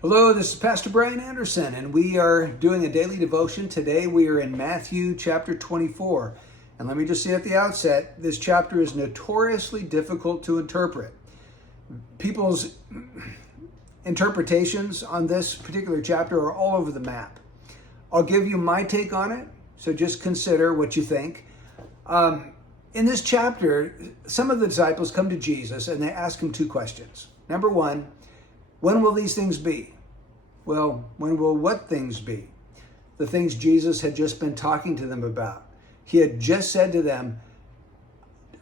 Hello, this is Pastor Brian Anderson, and we are doing a daily devotion. Today we are in Matthew chapter 24. And let me just say at the outset, this chapter is notoriously difficult to interpret. People's interpretations on this particular chapter are all over the map. I'll give you my take on it, so just consider what you think. In this chapter, some of the disciples come to Jesus and they ask him two questions. Number one, when will these things be? Well, when will what things be? The things Jesus had just been talking to them about. He had just said to them,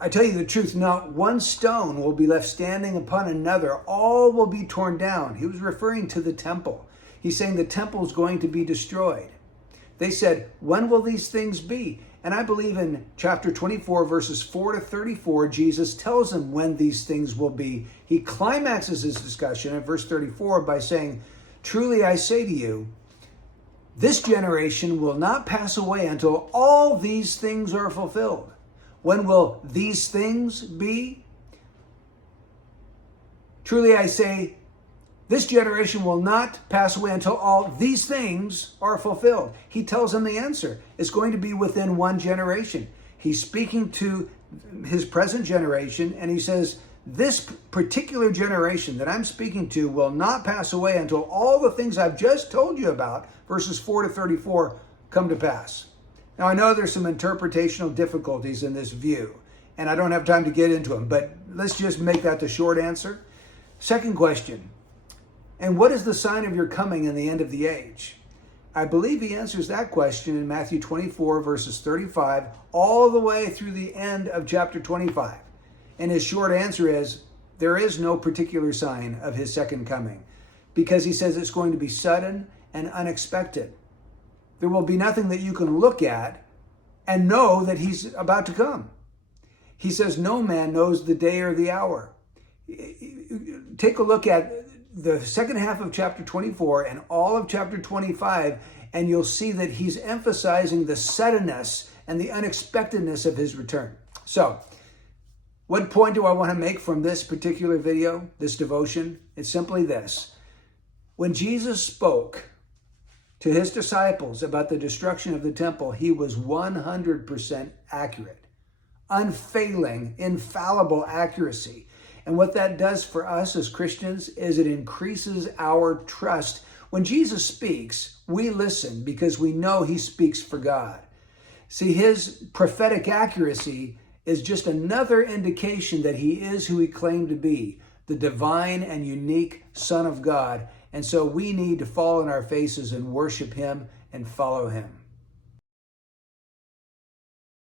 I tell you the truth, not one stone will be left standing upon another. All will be torn down. He was referring to the temple. He's saying the temple is going to be destroyed. They said, when will these things be? And I believe in chapter 24, verses 4 to 34, Jesus tells them when these things will be. He climaxes his discussion in verse 34 by saying, truly I say to you, this generation will not pass away until all these things are fulfilled. When will these things be? Truly I say, this generation will not pass away until all these things are fulfilled. He tells them the answer. It's going to be within one generation. He's speaking to his present generation, and he says, this particular generation that I'm speaking to will not pass away until all the things I've just told you about, verses 4 to 34, come to pass. Now, I know there's some interpretational difficulties in this view, and I don't have time to get into them, but let's just make that the short answer. Second question. And what is the sign of your coming and the end of the age? I believe he answers that question in Matthew 24, verses 35, all the way through the end of chapter 25. And his short answer is, there is no particular sign of his second coming, because he says it's going to be sudden and unexpected. There will be nothing that you can look at and know that he's about to come. He says no man knows the day or the hour. Take a look at the second half of chapter 24 and all of chapter 25, and you'll see that he's emphasizing the suddenness and the unexpectedness of his return. So, what point do I want to make from this particular video, this devotion? It's simply this. When Jesus spoke to his disciples about the destruction of the temple, he was 100% accurate, unfailing, infallible accuracy. And what that does for us as Christians is it increases our trust. When Jesus speaks, we listen because we know he speaks for God. See, his prophetic accuracy is just another indication that he is who he claimed to be, the divine and unique Son of God. And so we need to fall on our faces and worship him and follow him.